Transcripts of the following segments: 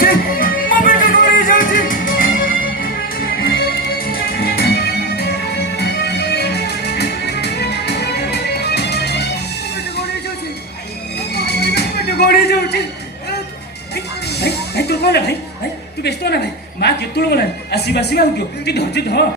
जाऊँगी मो पेट गड़ी जाऊँगी गड़ी जाऊँगी भाई तू कौन है भाई तू व्यस्त ना भाई माँ केतुल बोला आसवा आसवा क्यों तू धरती धर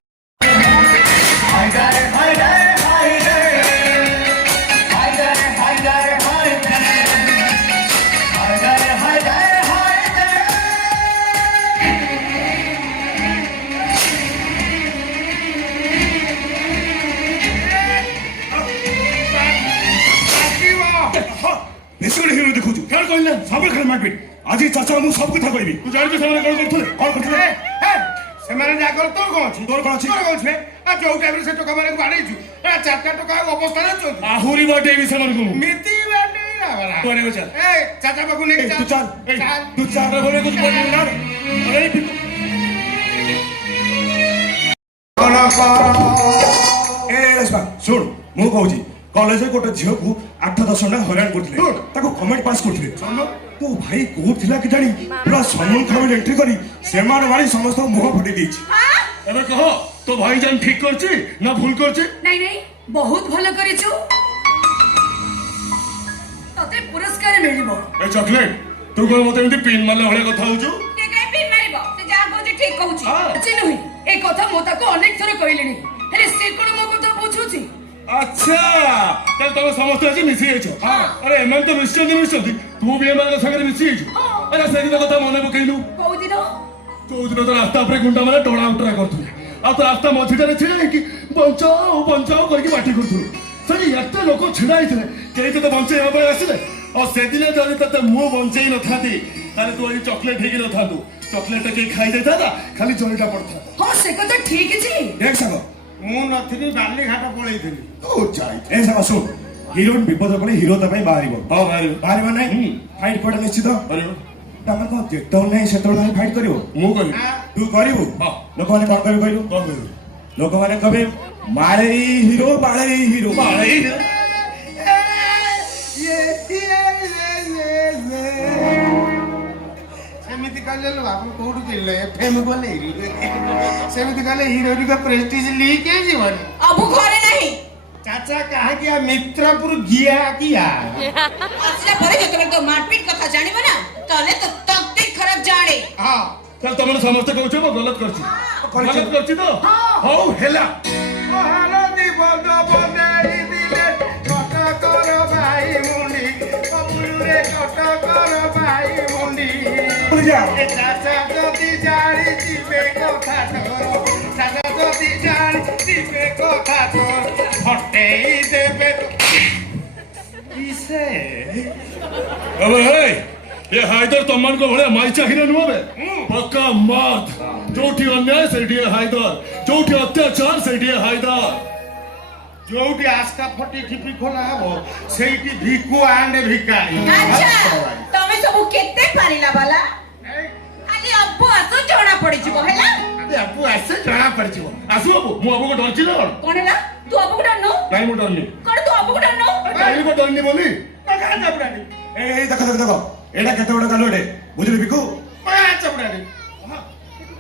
हिरो देखुछु क्या कहला सब खेल मारपिट आज चाचा मु सब कथा कहबी तू जानि से माने कौन करथले से माने जा कर तोर कोन अछि तोर कोन अछि तोर कोन छे आ जो टाइम से टका माने गाड़ी छु ए चाचा टका अवस्था न छु आहुरी बाटे भी से माने मिति बाटे ना बरा तोरे को चल ए चाचा बाबू ने तू चल तू चार बोले कुछ बोल ना अरे ए रस्पा सुन मु कहूची कॉलेज गोटे झील को 8-10 घंटा हैरान करते कमेंट पास करते तो भाई कौट थिला कि जानी पूरा सनून खामिल एंट्री करी सेमान वाली समस्त मुह फटी देछि एबे कहो तो भाई जान ठीक करछि ना भूल करछि नहीं नहीं बहुत भलो करिछु तते पुरस्कार मिलिबो ए चॉकलेट तू को मते एमती पिन मारला भले कथा होछु के काई पिन मारिबो से जा कहू ठीक कहूची अछि नहि ए कथा मो ताको अनेक थर कहलेनी अरे से कोन मो कथा पूछुची अच्छा तब तुम समस्त अछि मिसी छ अरे एमन तो मिसी तू भी एमन संगे मिसी छ अरे से दिन कथा मने पकैलु कहू दिन तो रास्ता पर गुंडा माने टोड़ा उतरा करथुले आ तो रास्ता मझिटारे छिड़ा कि बंचाओ करके बाटी करथुले सही एते लोक छिड़ा आइथिले केही तो बंचे हेबा आसिले और से दिन जदी तते मु बंचै न थाती तारे तू आज चॉकलेट हेगी न थातु चॉकलेट के खाई देता था खाली जळीटा पड़ता हां से कथा ठीक छी देख सको मु नथिनी बाली घाट पळैथिली ओ जाई ए सको सुन हिरोइन विपद पड़े हिरो तपई बाहरिबो हां बाहरिबो नै फाइट पड़े निश्चित अरे तमे को जेतो नै सेतो नै फाइट करिवो मु करी तू करिवो हां लोक माने कोन करिवो कहलु लोक माने कबे मारे हीरो बाळे हीरो सेमिति कहले लो आप कोठु किले एफएम बोले सेमिति कहले हीरोइन का प्रेस्टीज लीक है जीवन अब घरे नहीं चाचा कहा गया मित्रपुर गया किया असला परे जतबे तो मारपीट कथा जानिबो ना तले तो तकती खराब जाने हां चल तुमने समस्त कहउछ मो गलत करछि तो हौ हेला ओ हेलो दी बंद बंदे दिले कटा कर भाई मुंडी कपुरे कटा कर भाई मुंडी ए चाचा जदी जाड़ी जीवे कथा तो चाचा जदी जाड़ी जीवे कथा तो हटेई देबे किसे अबे हे ये हाइदर तमन को भले माई चाहिए नुबे पक्का मत जोठी अन्याय सेठी हाइदर जोठी अत्याचार सेठी हाइदर जोठी आस्का फटी ठिपी खोला हबो सेठी भिकु आंडे भिकारी अच्छा तमे सब केते पारिला वाला खाली अब्बू आसो जणा पड़ी जिवो हेला अब्बू आसे जणा पड़ी जिवो आसु अब्बू मु अब्बू को डरछि न कोन हेला तू अब्बू को डरनो काई मु डरनी कोन तू अब्बू को डरनो काई मु डरनी बोली पका चपड़ानी ए देखो एडा केते बड़ गालोडे बुझली बिकु पका चपड़ानी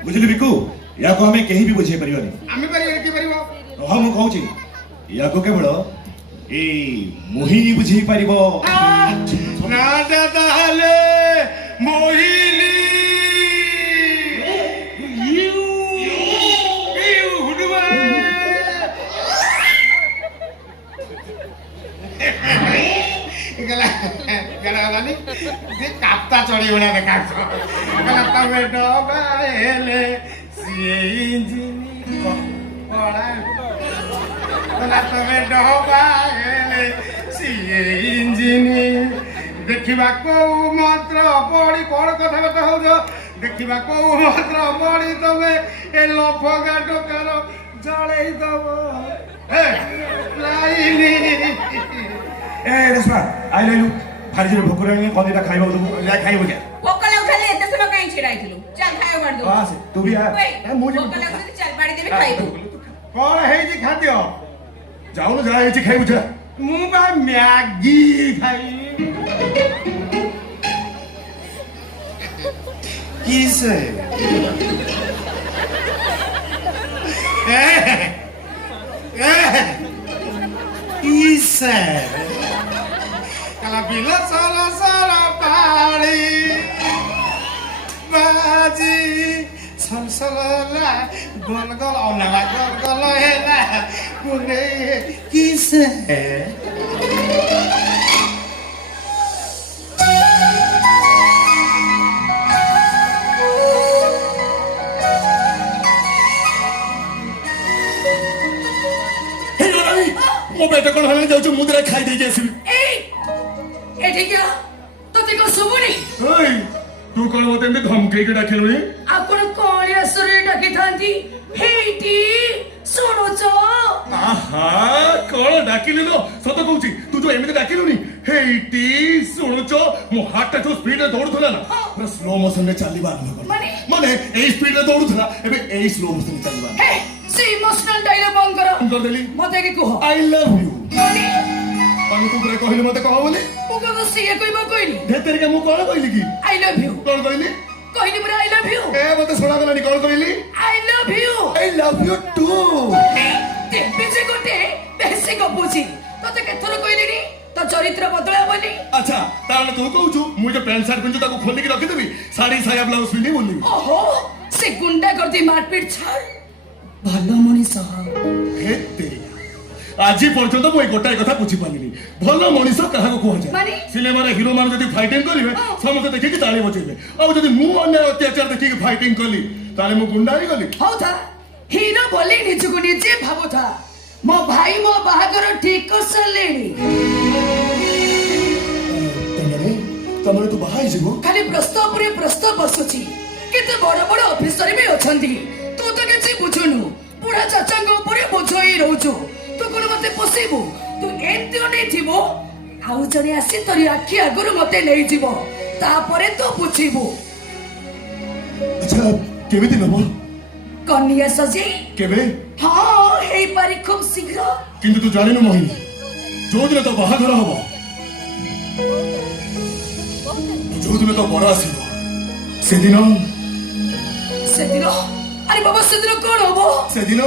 बुझली बिकु या को हमें केही भी बुझे परिवानी आमी परिवार की परिवार हां मु कहूची या को केवल ए मोहिनी बुझी परिबो ना दादा हले मोहिनी यू हुडवा गला वाली दे कापता चढ़ी होना देखा गला तमे डबा हेले सी इंजीनी बड़ा गला तमे डबा हेले सी इंजीनी देखिबा को मात्र पड़ी कोन कथा कथा हो जो देखिबा को मात्र पड़ी तमे ए लफगा टोकर जळेई दबो ए लाइनी ए रेस्मा आई लेलु भारी जे भोकरा ने कोनीटा खाइबो तो जा खाइबो क्या भोकला उठाले एते समय काई छिड़ाइथिलु चल खायो मार दो हां से तू भी आ ए मुझे भोकला उठाले चल बाड़ी देबे खाइबो कोन हे जी खाद्य जाऊ न जा एची खाइबो जा मु बा मैगी खाई কিসে কিসে কালা বিলা সারা সারা পাড়ি বাজি সলসলা গল গল অনলা গল গল হেলা কোনে কিসে ମୋ ପେଟ କଣ ହେଲାଣି ଯାଉଛୁ ମୁଁ ଦିଟା ଖାଇ ଦେଇକି ଆସିବି ଏଇ ଏଠିକି ଆ ତତେ କଣ ଶୁଭୁନି ଏଇ ତୁ କଣ ମତେ ଏମିତି ଧମକେଇକି ଡାକିଲୁଣି ଆପଣ କଳିଆ ସ୍ୱରରେ ଡାକିଥାନ୍ତି ହେଇଟି ଶୁଣୁଛ ଆହା କଣ ଡାକିଲି ଲୋ ସତ କହୁଛି ତୁ ଯୋଉ ଏମିତି ଡାକିଲୁଣି ହେଇଟି ଶୁଣୁଛ ମୋ ହାର୍ଟ ଟା ଯୋଉ ସ୍ପିଡରେ ଦୌଡୁଥିଲା ନା ପୁରା ସ୍ଲୋ ମୋସନରେ ଚାଲିବା ଆରମ୍ଭ କଲା ମାନେ ଏଇ ସ୍ପିଡରେ ଦୌଡୁଥିଲା ଏବେ ଏଇ ସ୍ଲୋ ମୋସନରେ ଚାଲିବା ହେ ସେ ଇମୋସନାଲ ଡାଇଲଗ ବନ୍ଦ କର କରିଦେଲି ମତେ କି କୁହ ଆଇ ଲଭ୍ ୟୁ ମାନେ ତମେ ତୁ ପୁରା କହିଲି ମତେ କହ ବୋଲି ମୁଁ କଣ ସିଏ କହିବା କହିଲି ଧେତେରିକା ମୁଁ କଣ କହିଲି କି ଆଇ ଲଭ୍ ୟୁ କଣ କହିଲି କହିଲି ପୁରା ଆଇ ଲଭ୍ ୟୁ ଏ ମତେ ଶୁଣାଗଲାନି କଣ କହିଲି I love you I love you too ତେବେ ସେ ଗୋଟେ ବେଶୀ ଗପୁଛି ତତେ କେଥର କହିଲିନି ତ ଚରିତ୍ର ବଦଳାବନି ଆଚ୍ଛା ତାହେଲେ ତୁ କହୁଛୁ ମୁଁ ଯୋଉ ପ୍ୟାଣ୍ଟ ସାର୍ଟ ପିନ୍ଧୁ ତାକୁ ଖୋଲିକି ରଖିଦେବି ଶାଢୀ ସାୟା ବ୍ଲାଉଜ ପିନ୍ଧି ବୁଲିବି ଓହୋ ସେ ଗୁଣ୍ଡା କରିଦି ମାରପିଟ ଛାଡ ଭଲ ମଣିଷ ହେତେ ଆଜି ପର୍ଯ୍ୟନ୍ତ ମୁଁ ଏଇ ଗୋଟାଏ କଥା ବୁଝିପାରିଲିନି ଭଲ ମଣିଷ କାହାକୁ କୁହାଯାଏ ମାନେ? ସିନେମାରେ ହିରୋ ମାନେ ଯଦି ଫାଇଟିଂ କରିବେ ସମସ୍ତେ ଦେଖିକି ତାଳି ବଜେଇବେ ଆଉ ଯଦି ମୁଁ ଅନ୍ୟାୟ ଅତ୍ୟାଚାର ଦେଖିକି ଫାଇଟିଂ କଲି ତାହେଲେ ମୁଁ ଗୁଣ୍ଡା ହେଇଗଲି ହଉ ଥା ହିରୋ ବୋଲି ନିଜକୁ ନିଜେ ଭାବୁଥା ମୋ ଭାଇ ମୋ ବାହାଘର ଠିକ କରିସାରିଲେଣି ତମରେ ତୁ ବାହା ହେଇଯିବୁ ଖାଲି ପ୍ରସ୍ତାବ ଉପରେ ପ୍ରସ୍ତାବ ବସୁଛି କେତେ ବଡ ବଡ ଅଫିସର ବି ଅଛନ୍ତି ତୁ ତ କିଛି ବୁଝୁନୁ ବୁଢା ଚାଚାଙ୍କ ଉପରେ ବୋଝ ହେଇ ରହୁଛୁ ତୁ କଣ ମତେ ପୋଷେଇବୁ ତୁ ଏମିତି ଅନେଇଥିବୁ ଆଉ ଜଣେ ଆସି ତୋରି ଆଖି ଆଗରୁ ମତେ ନେଇଯିବ ତାପରେ ତୁ ବୁଝିବୁ ଆଚ୍ଛା କେମିତି ନବ କନିଆ ସଜେଇ କେବେ ହଁ ହେଇପାରି ଖୁବ ଶୀଘ୍ର କିନ୍ତୁ ତୁ ଜାଣିନୁ ମୋହିନୀ ଯୋଉଦିନ ତ ବାହାଘର ହବ ଯୋଉଦିନ ତ ବର ଆସିବ ସେଦିନ ସେଦିନ ଆରେ ବାବା ସେଦିନ କଣ ହବ ସେଦିନ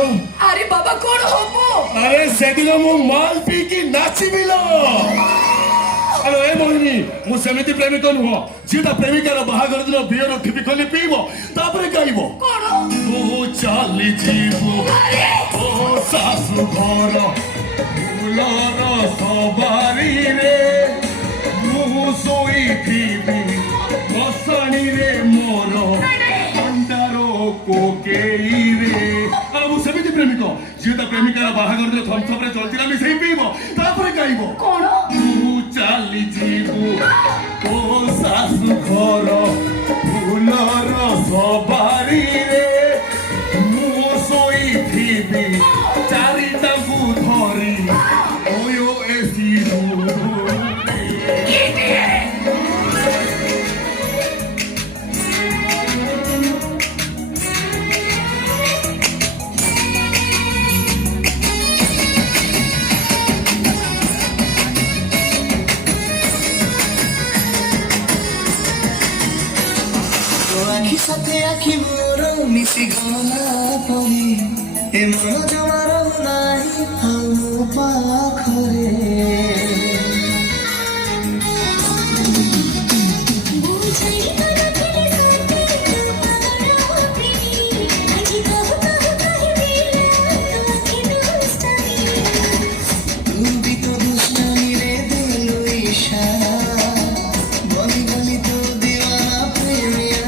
ଆରେ ବାବା କଣ ହବ ଆରେ ସେଦିନ ମୁଁ ମାଲ ପିଇକି ନାଚିବି ଲୋ ଆରେ ଏ ମୋହିନୀ ମୁଁ ସେମିତି ପ୍ରେମିକ ନୁହଁ ଯିଏ ତା ପ୍ରେମିକାର ବାହାଘର ଦିନ ବିୟର ଠିପି ଖୋଲି ପିଇବ ତାପରେ ଗାଇବ କଣ ତୁ ଚାଲିଯିବୁ ଓ ଶାଶୁ ଘର ଫୁଲର ସବାରିରେ ମୁଁ ଶୋଇଥିବି ବସାଣିରେ ମୋର ଅଣ୍ଡାର କୋକେଇରେ ଆରେ ମୁଁ ସେମିତି ପ୍ରେମିକ ଯିଏ ତା ପ୍ରେମିକାର ବାହାଘର ଦିନ ଥମ୍ସଅପରେ ଜଲଜିରା ମିଶେଇ ପିଇବ ତାପରେ ଗାଇବ କଣ ତୁ ଚାଲିଯିବୁ ଓ ଶାଶୁ ଘର ଫୁଲର ସବାରିରେ ମୁଁ ଶୋଇଥିବି ଚାରିଟାକୁ ଧରି ଓୟୋ ଏସି আখি সাথে আখি মোর মিশি গলা পরে এ মন জমার নাই আউ পাখরে তুমি তো দুষ্টামি রে দিল ইশারা বলি বলি তো দিওয়ানা প্রেমিয়া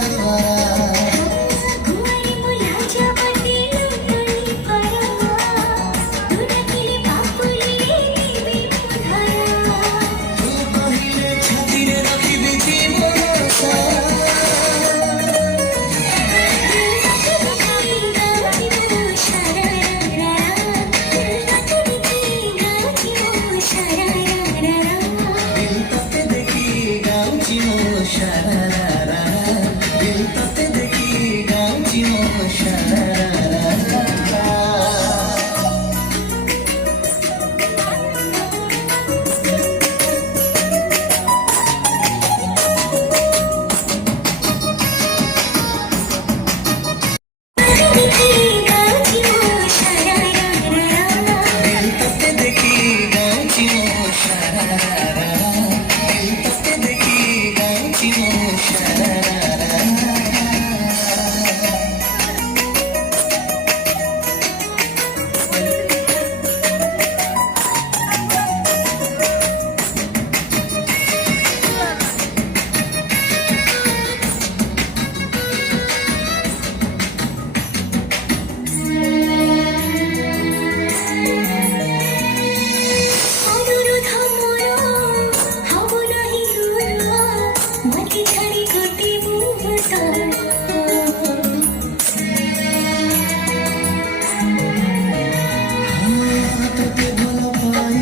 তোকে ভালো পাই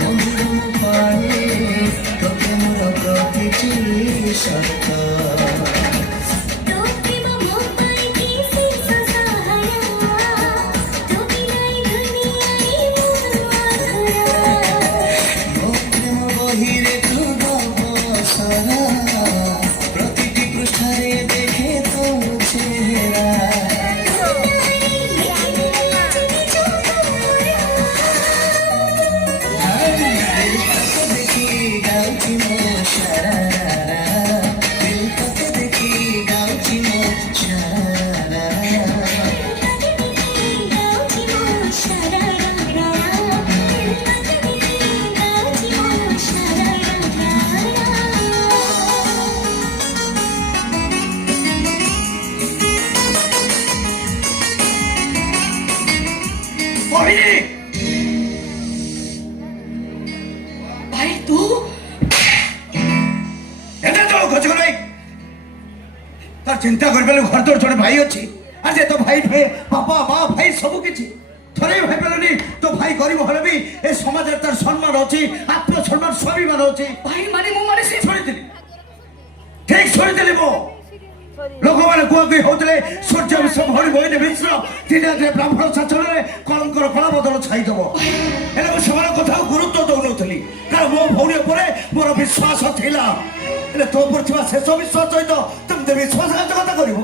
মধুরম পাই তোকে মোর প্রতিটি সত্য প্রেম বহিরে তু সারা প্রতিটি পৃষ্ঠারে দেখে তো চেহারা দেখি গাউছি মো সারা দিল তোকে দেখি গাউছি মো সারা মোহিনী ভাই তু এটা তো খোঁজ করে তার চিন্তা করবে ঘর তোর জଣେ ভাই ଅଛି আর যে তো ভাই ভাই বাপা মা ভাই ସବୁ କିଛି ଥରେ ଭାଇ ପାରିଲନି তো ভাই গরিব হলে ବି ଏ ସମାଜରେ ତାର ସମ୍ମାନ ଅଛି ଆତ୍ମସମ୍ମାନ ସ୍ୱାଭିମାନ ଅଛି ভাই মানে ମୁଁ ମାନେ ସେ ଶୁଣିଥିଲି ଠିକ ଶୁଣିଥିଲି ମୁଁ ଲୋକମାନେ କୁହାକୁହି ହଉଥିଲେ ସୂର୍ଯ୍ୟ ବିଶ୍ୱ ଭଳି ବହିନେ ମିଶ୍ର ତିନି ଆଗରେ ବ୍ରାହ୍ମଣ ଶାସନରେ କଳଙ୍କର କଳା ବଦଳ ଛାଇଦବ ହେଲେ ମୁଁ ସେମାନଙ୍କ କଥାକୁ ଗୁରୁତ୍ୱ ଦଉନଥିଲି କାରଣ ମୋ ଭଉଣୀ ଉପରେ ମୋର ବିଶ୍ୱାସ ଥିଲା ହେଲେ ତୋ ଉପରେ ଥିବା ଶେଷ ବିଶ୍ୱାସ ସହିତ ତୁମେ ବିଶ୍ୱାସଘାତକତା କରିବ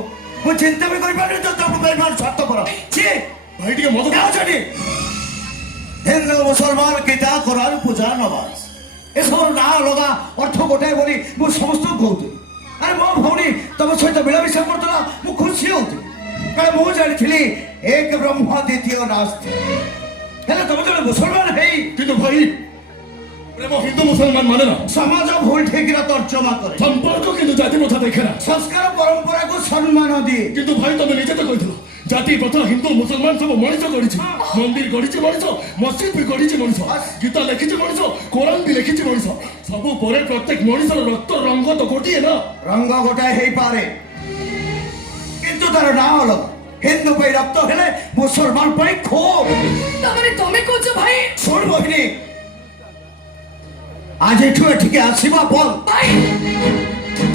ମୁଁ ଚିନ୍ତା ବି କରିପାରୁନି ତ ତମ ପରିବାର ସ୍ୱାର୍ଥ କର ଛି ଭାଇ ଟିକେ ମଦ ଯାଉଛନ୍ତି ହିନ୍ଦୁ ମୁସଲମାନ ଗୀତା କୋରାନ ପୂଜା ନମାଜ ଏସବୁ ନାଁ ଅଲଗା ଅର୍ଥ ଗୋଟାଏ ବୋଲି ମୁଁ ସମସ୍ତଙ୍କୁ କହୁଥିଲି ଆରେ ମୋ ଭଉଣୀ ତମ ସହିତ ମିଳାମିଶା କରୁଥିଲା ମୁଁ ଖୁସି ହଉଥିଲି କାରଣ ମୁଁ ଜାଣିଥିଲି ଏକ ବ୍ରହ୍ମ ଦ୍ୱିତୀୟ ନାସ୍ତି ହେଲେ ତମେ ଜଣେ ମୁସଲମାନ ହେଇ কিন্তু ভাই প্রেম হিন্দু মুসলমান মানে না ସମାଜ ଭୁଲ ଠିକର ତର୍ଜମା କରେ সম্পর্ক কিন্তু জাতি প্রথা দেখে না ସଂସ୍କାର ପରମ୍ପରାକୁ ସମ୍ମାନ ଦିଏ কিন্তু ভাই তুমি নিজে তো কইছিল জাতি প্রথা হিন্দু মুসলমান সব মଣିଷ গড়িছে মন্দির গড়িছে মଣିଷ মসজিদ ବି গড়িছে মଣିଷ গীতা লেখিছে মଣିଷ কোরআন ବି ଲେଖିଛି ମଣିଷ ସବୁ ପରେ ପ୍ରତ୍ୟେକ ମଣିଷର ରକ୍ତ ରଙ୍ଗ ତ ଗୋଟିଏ ନା ରଙ୍ଗ ଗୋଟାଏ ହେଇପାରେ କିନ୍ତୁ ତାର ନାଁ ଅଲଗା ହିନ୍ଦୁ ପାଇଁ ରକ୍ତ ହେଲେ ମୁସଲମାନ ପାଇଁ ଖୋବ ତାମାନେ ତମେ କହୁଛ ଭାଇ ଶୁଣ ମୋହିନୀ আজ এঠু এঠিকে আসিবা বল ভাই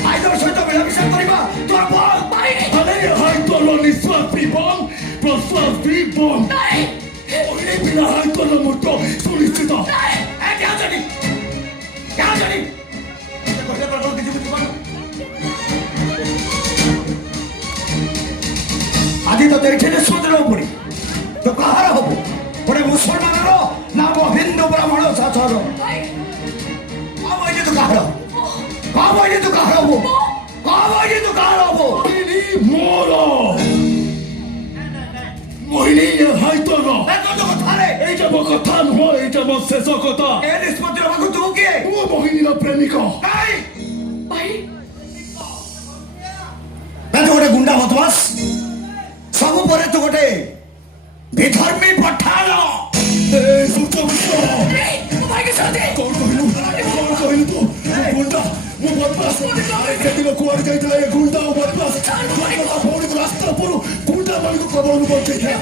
ভাইদের সহিত মিলামিশা করিবা তোর বল ভাই আরে হাই তোর নিঃশ্বাস বিপম প্রশ্বাস বিপম নাই ওই বিনা হাই তোর মুক্ত সুনিশ্চিত নাই কেউ জানি কথা বলবো কিছু বুঝতে পারো আজ তো দেখছেন সূত্র উপরে তো কাহার হব ওরে মুসলমানের না হিন্দু ব্রাহ্মণ শাসন ভাই কাবাই তো কাহার হব মোহিনী মোর মোহিনী হাই তোর এত কথা রে এইটা ମୋ କଥା ନୁହଁ এইটা ମୋ ଶେଷ କଥା এ নিষ্পত্তি রকম তু কে ମୋ ମୋହିନୀର ପ୍ରେମିକ নাই ভাই ତୁ ଗୋଟେ ଗୁଣ୍ଡା ବଦମାସ ସବୁ ପରେ ତୁ ଗୋଟେ ବିଧର୍ମୀ ପଠାଣ ଏ ସୂର୍ଯ୍ୟବଂଶ এই ভাইকে সাথে କଣ କହିଲୁ ତୁ ଗୁଣ୍ଡା ମୁଁ ବଦମାସ ସେଦିନ କୁଆଡେ ଯାଇଥିଲା ଏ ଗୁଣ୍ଡା ଓ ବଦମାସ ଭଉଣୀକୁ ରାସ୍ତା ଉପରୁ ଗୁଣ୍ଡା ମାନଙ୍କୁ କବଳରୁ ବଞ୍ଚେଇଥିଲା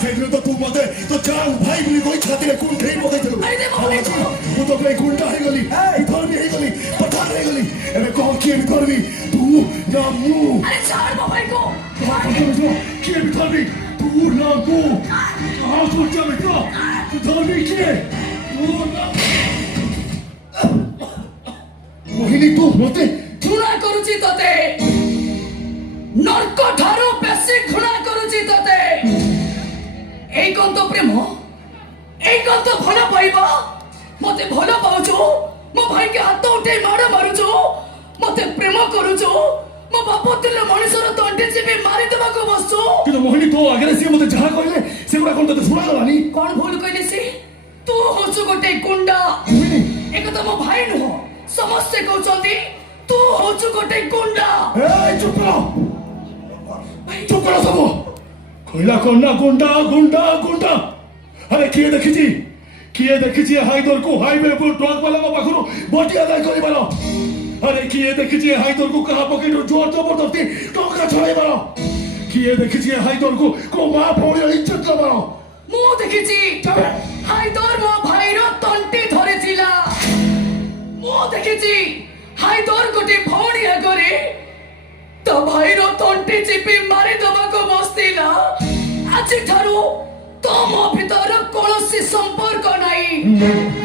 ସେଦିନ ତ ତୁ ମତେ ତୋ ଚାଉ ଭାଇ ବୋଲି କହି ଛାତିରେ କୁଣ୍ଠେଇ ପକେଇଥିଲୁ ମୁଁ ତ ପାଇଁ ଗୁଣ୍ଡା ହେଇଗଲି ବିଧର୍ମୀ ହେଇଗଲି ପଠାଣ ହେଇଗଲି ଏବେ କଣ କିଏ ବିଧର୍ମୀ ତୁ ନା ମୁଁ আরে ছাড় মোবাইলকো କିଏ ବିଧର୍ମୀ ତୁ ନା ମୁଁ ହଁ ସୂର୍ଯ୍ୟବଂଶ ବିଧର୍ମୀ କିଏ ତୁ ନା মোহিনী তু মতে ঘৃণা করুছি তোতে নরক ঠারু বেশি ঘৃণা করুছি তোতে এই গন্ত প্রেম এই গন্ত ভাল পাইবা মতে ভাল পাউছো মো ভাইকে হাত উঠে মাড় মারুছো মতে ପ୍ରେମ କରୁଛୁ ମୋ ବାପ ଥିଲେ ମଣିଷର ତଣ୍ଟି ଚିପି ମାରିଦେବାକୁ ବସୁ କିନ୍ତୁ ମୋହିନୀ ତୋ ଆଗରେ ସିଏ ମତେ ଯାହା କହିଲେ ସେଗୁଡା କଣ ତତେ ଶୁଣାଗଲାନି? କଣ ଭୁଲ କହିଲେ ସେ? ତୁ ହଉଛୁ ଗୋଟେ ଗୁଣ୍ଡା। ମୋହିନୀ ଏକ ତ ମୋ ଭାଇ ନୁହଁ, ସମସ୍ତେ କହୁଛନ୍ତି ତୁ ହଉଛୁ ଗୋଟେ ଗୁଣ୍ଡା। ଏ ଚୁପ କର, ଚୁପ କର ସବୁ। କହିଲା କଣ ନା ଗୁଣ୍ଡା ଗୁଣ୍ଡା ଗୁଣ୍ଡା। ଆରେ କିଏ ଦେଖିଛି ହାଇଦରକୁ ହାଇୱେ ଉପରେ ଟ୍ରକ୍ ବାଲାଙ୍କ ପାଖରୁ ବଟି ଆଦାୟ କରିବାର? ଆରେ କିଏ ଦେଖିଛି ହାଇଦରକୁ କାହା ପକେଟରୁ ଜୋର ଜବରଦସ୍ତି ଟଙ୍କା ଛଡ଼େଇବାର? କିଏ ଦେଖିଛି ହାଇଦରକୁ କୋଉ ମା ଭଉଣୀର ଇଜ୍ଜତ ନବାର? ମୁଁ ଦେଖିଛି ହାଇଦର ମୋ ଭାଇର ତଣ୍ଟି ଧରିଥିଲା। ମୁଁ ଦେଖିଛି ହାଇଦର ଗୋଟେ ଭଉଣୀ ଆଗରେ ତା ଭାଇର ତଣ୍ଟି ଚିପି ମାରିଦେବାକୁ ବସିଥିଲା। ଆଜିଠାରୁ ତମ ଭିତର କୌଣସି ସମ୍ପର୍କ ନାହିଁ।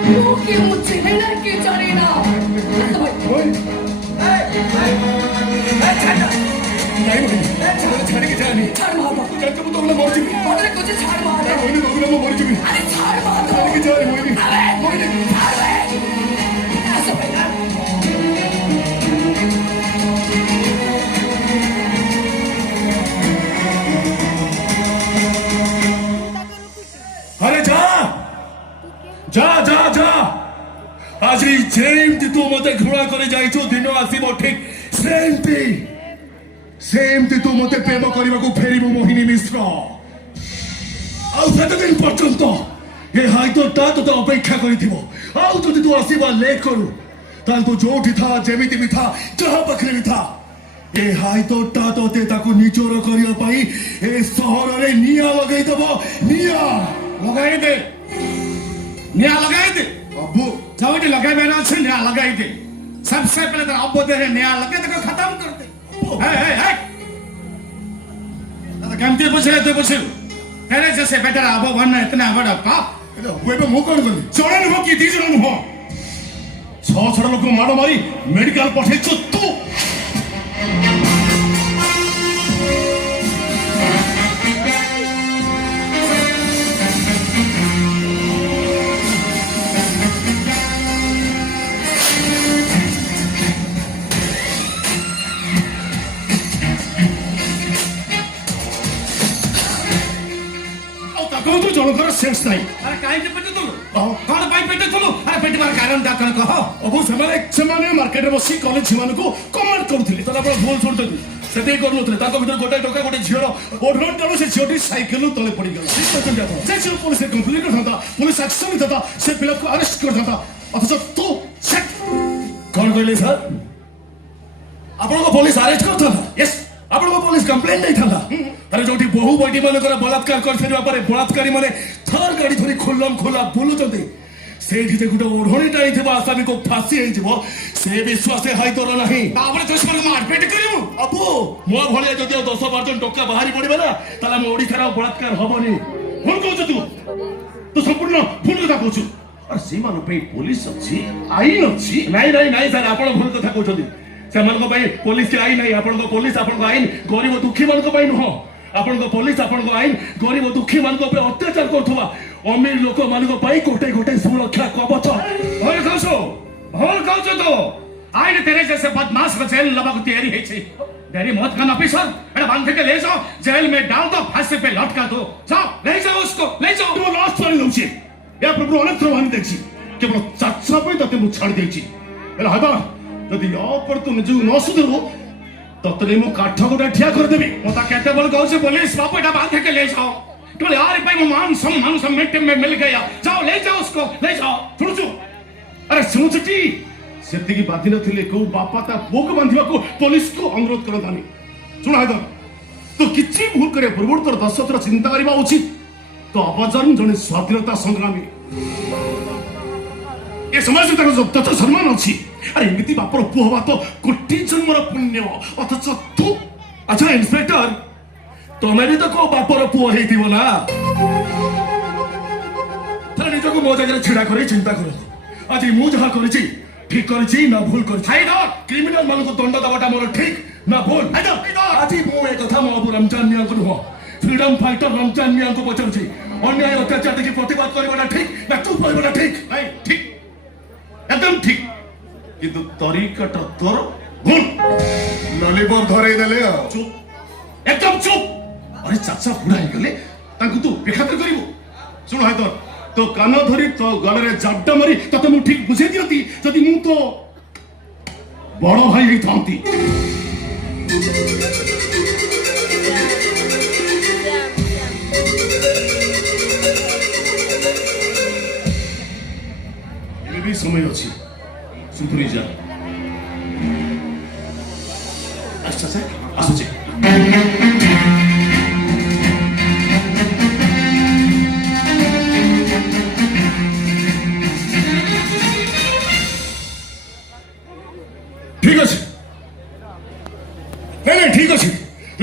ମୁଁ କି ମୁଁ ଚିହ୍ନେ ନା କି ଜାଣି ନା। ଛାଡ଼ିକି ଯାଆନି, ଛାଡ଼ ମାଧ ମୁଁ ତ ମରିଯିବି। ମନରେ କହୁଛି ଛାଡ଼ ମାଧ। ମୋହିନୀ ନଗଲେ ମୁଁ ମରିଯିବି। ଆରେ ଛାଡ଼ ମାଧ। ଛାଡ଼ିକି ଯାଆନି ମୋହିନୀ। ମୋହିନୀ ଆସ ଭାଇ। আরে যা যা যা যা আজি যেমতি তু মতে ঘৃণা করে যাইছো দিন আসিব ঠিক সেমতি তু মতে প্রেম করিবাকু ফেরিব মোহিনী মিশ্র। ଆଉ ସେତେଦିନ ପର୍ଯ୍ୟନ୍ତ ଏ ହାଇଦରଟା ତୋତେ ଅପେକ୍ଷା କରିଥିବ। ଆଉ ଯଦି ତୁ ଆସିବା ଲେଟ୍ କରୁ ତାହେଲେ ତୁ ଯୋଉଠି ଥା ଯେମିତି ବି ଥା ଯାହା ପାଖରେ ବି ଥା, ଏ ହାଇଦରଟା ତୋତେ ତାକୁ ନିଜର କରିବା ପାଇଁ ଏ ସହରରେ ନିଆଁ ଲଗେଇଦବ। ନିଆଁ ଲଗାଇଦେ, ନିଆଁ ଲଗାଇଦେ। ବାବୁ ଯୋଉଠି ଲଗାଇବାର ଅଛି ନିଆଁ ଲଗାଇଦେ। सबसे पहले तो अब देह नियाँ लगे तो खत्म कर दे। केमती पूछले तू पूछ तेरे जैसे बेटर अब बनना इतना बड़ा पाप ଏବେ ମୁଁ କଣ କଲି? ଜଣେ ନୁହଁ କି ଦି ଜଣ ନୁହଁ, 6 ଲୋକ ମାଡ଼ ମାରି ମେଡିକାଲ ପଠେଇଛୁ ତୁ। ତୁ ଜଣଙ୍କର ସେନ୍ସ ନାହିଁ। ଆରେ କାହିଁକି ପେଟୁଥିଲୁ? କଣ ପାଇଁ ପେଟୁଥିଲୁ? ଆରେ ପେଟିବାର କାରଣଟା କଣ କହ। ଅବୁ ସେମାନେ ମାର୍କେଟରେ ବସି କଲେଜ ଝିଅମାନଙ୍କୁ କମେଣ୍ଟ କରୁଥିଲେ। ତାହେଲେ ଆପଣ ଭୁଲ ଶୁଣୁଛନ୍ତି, ସେତିକି କରୁନଥିଲେ। ତାଙ୍କ ଭିତରେ ଗୋଟାଏ ଟଙ୍କା ଗୋଟେ ଝିଅର ଓଢଣ ଟାଣୁ ସେ ଝିଅଟି ସାଇକେଲରୁ ତଳେ ପଡ଼ିଗଲା। ଠିକ କହିଛନ୍ତି ଆପଣ। ସେ ଝିଅ ପୋଲିସରେ କମ୍ପ୍ଲେନ କରିଥାନ୍ତା, ପୋଲିସ ଆକ୍ସନ ନେଇଥାନ୍ତା, ସେ ପିଲାକୁ ଆରେଷ୍ଟ କରିଥାନ୍ତା। ଅଥଚ ତୁ କଣ କହିଲେ ସାର୍? ଆପଣଙ୍କ ପୋଲିସ ଆରେଷ୍ଟ କରିଥାନ୍ତା? ୟେସ୍। ଆପଣଙ୍କ ପୋଲିସ କମ୍ପ୍ଲେନ ନେଇଥାନ୍ତା। ଆରେ ଯୋଉଠି ବହୁ ବଡି ମାନଙ୍କର ବଳାତ୍କାର କରିସାରିବା ପରେ ବଳାତ୍କାରୀ ମାନେ ଥାର ଗାଡି ଧରି ଖୋଲମ ଖୋଲା ବୁଲୁଛନ୍ତି, ସେଇଠି ଯେ ଗୋଟେ ଓଢଣୀ ଟାଣିଥିବା ଆସାମୀକୁ ଫାଶୀ ହେଇଯିବ ସେ ବିଶ୍ୱାସ ହାଇଦର ନାହିଁ। ତାପରେ ତୁ ସେମାନଙ୍କୁ ମାରପିଟ କରିବୁ। ଅପୁ ମୋ ଭଳିଆ ଯଦି 10-12 ଟଙ୍କା ବାହାରି ପଡିବ ନା ତାହେଲେ ଆମ ଓଡିଶାର ବଳାତ୍କାର ହବନି। ଭୁଲ କହୁଛୁ ତୁ ସମ୍ପୂର୍ଣ୍ଣ ଭୁଲ କଥା କହୁଛୁ। ଆରେ ସେମାନଙ୍କ ପାଇଁ ପୋଲିସ ଅଛି, ଆଇନ ଅଛି। ନାଇଁ ନାଇଁ ନାଇଁ ସାର୍, ଆପଣ ଭୁଲ କଥା କହୁଛନ୍ତି। ସେମାନଙ୍କ ପାଇଁ ପୋଲିସ ଆଇନ ନାହିଁ। ଆପଣଙ୍କ ପୋଲିସ ଆପଣଙ୍କ ଆଇନ ଗରିବ ଦୁଃଖୀ ମାନଙ୍କ ପାଇଁ ନୁହଁ। ଆପଣଙ୍କ ପୋଲିସ ଆପଣଙ୍କ ଆଇନ ଗରିବ ଦୁଃଖୀ ମାନଙ୍କ ଉପରେ ଅତ୍ୟାଚାର କରୁଥିବା ଅମିର ଲୋକମାନଙ୍କ ପାଇଁ ଗୋଟେ ଗୋଟେ ସୁରକ୍ଷା କବଚ। भूल कहूँ तो आईने तेरे जैसे बदमाश को जेल लबा को तैयारी है छे। तेरी मौत का ऑफिसर अरे बांध के ले जाओ, जेल में डाल दो, फांसी पे लटका दो। जाओ ले जाओ उसको, ले जाओ। ତୁ ଲସ୍ କରି ଦଉଛି। ଏ ପୂର୍ବରୁ ଅନେକ ଥର ଭାଙ୍ଗି ଦେଇଛି, କେବଳ ଚାଷ ପାଇଁ ତତେ ମୁଁ ଛାଡ଼ି ଦେଇଛି। ହେଲେ ହାଇଦର ଯଦି ୟା ଉପରେ ତୁ ନିଜକୁ ନ ସୁଧରିବୁ ତତେ ମୁଁ କାଠ ଗୋଟେ ଠିଆ କରିଦେବି। वो तो कहते बोल कहूँ पुलिस बाबू इटा बांध के ले जाओ। केवल यार भाई वो मान सम्मान मिट्टी में मिल गया। जाओ ले जाओ उसको, ले जाओ। ଶୁଣୁଛୁ? ଆରେ ଶୁଣୁଛୁ ଟି? ସେତିକି ବାଧି ନଥିଲେ କୋଉ ବାପା ତା ପୁଅକୁ ବାନ୍ଧିବାକୁ ପୋଲିସକୁ ଅନୁରୋଧ କରନ୍ତାନି। ଶୁଣ ହାଇଦର, ତୁ କିଛି ଭୁଲ କରିବା ପୂର୍ବରୁ ତୋର 10 ଥର ଚିନ୍ତା କରିବା ଉଚିତ। ତ ଅବଜନ ଜଣେ ସ୍ୱାଧୀନତା ସଂଗ୍ରାମୀ। ଏ ସମାଜରେ ତାର ଯଥା ସମ୍ମାନ ଅଛି। ଆରେ ଏମିତି ବାପର ପୁଅ ହବା ତ କୋଟି ଜନ୍ମର ପୁଣ୍ୟ। ଅଥଚ ତୁ ଆଚ୍ଛା ଇନ୍ସପେକ୍ଟର, ତମେ ବି ତ କୋଉ ବାପର ପୁଅ ହେଇଥିବ ନା? ତାହେଲେ ନିଜକୁ ମୋ ଜାଗାରେ ଛିଡା କରି ଚିନ୍ତା କରନ୍ତୁ। ଆଜି ମୁଁ ଯାହା କରିଛି ଠିକ କରିଛି ନା ଭୁଲ କରିଛି? କ୍ରିମିନାଲ ମାନଙ୍କୁ ଦଣ୍ଡ ଦେବାଟା ମୋର ଠିକ ନା ଭୁଲ? ଆଜି ମୁଁ ଏ କଥା ମୋ ବାବୁ ରମଜାନ ମିଆଁଙ୍କୁ ନୁହଁ, ଫ୍ରିଡମ ଫାଇଟର ରମଜାନ ମିଆଁଙ୍କୁ ପଚାରୁଛି। ଅନ୍ୟାୟ ଅତ୍ୟାଚାର ଦେଖି ପ୍ରତିବାଦ କରିବାଟା ଠିକ ନା ଚୁପ୍ ରହିବାଟା ଠିକ? नहीं ठीक, एकदम ठीक। किंतु तरीकाटा तोर भूल लॉलीपॉप धरे देले चुप एकदम चुप अरे चाचा बुढ़ा ही गले तांकु तू बेखातर करिवो सुन हाय तो कान धरी तो गलरे जाबडा मारी तते मु ठीक बुझे दियती जदि मु तो बड़ भाई ही थांती ये भी समय अछि सुधरी जा अच्छा से आसुचे ठीक अच्छे नहीं ठीक अच्छे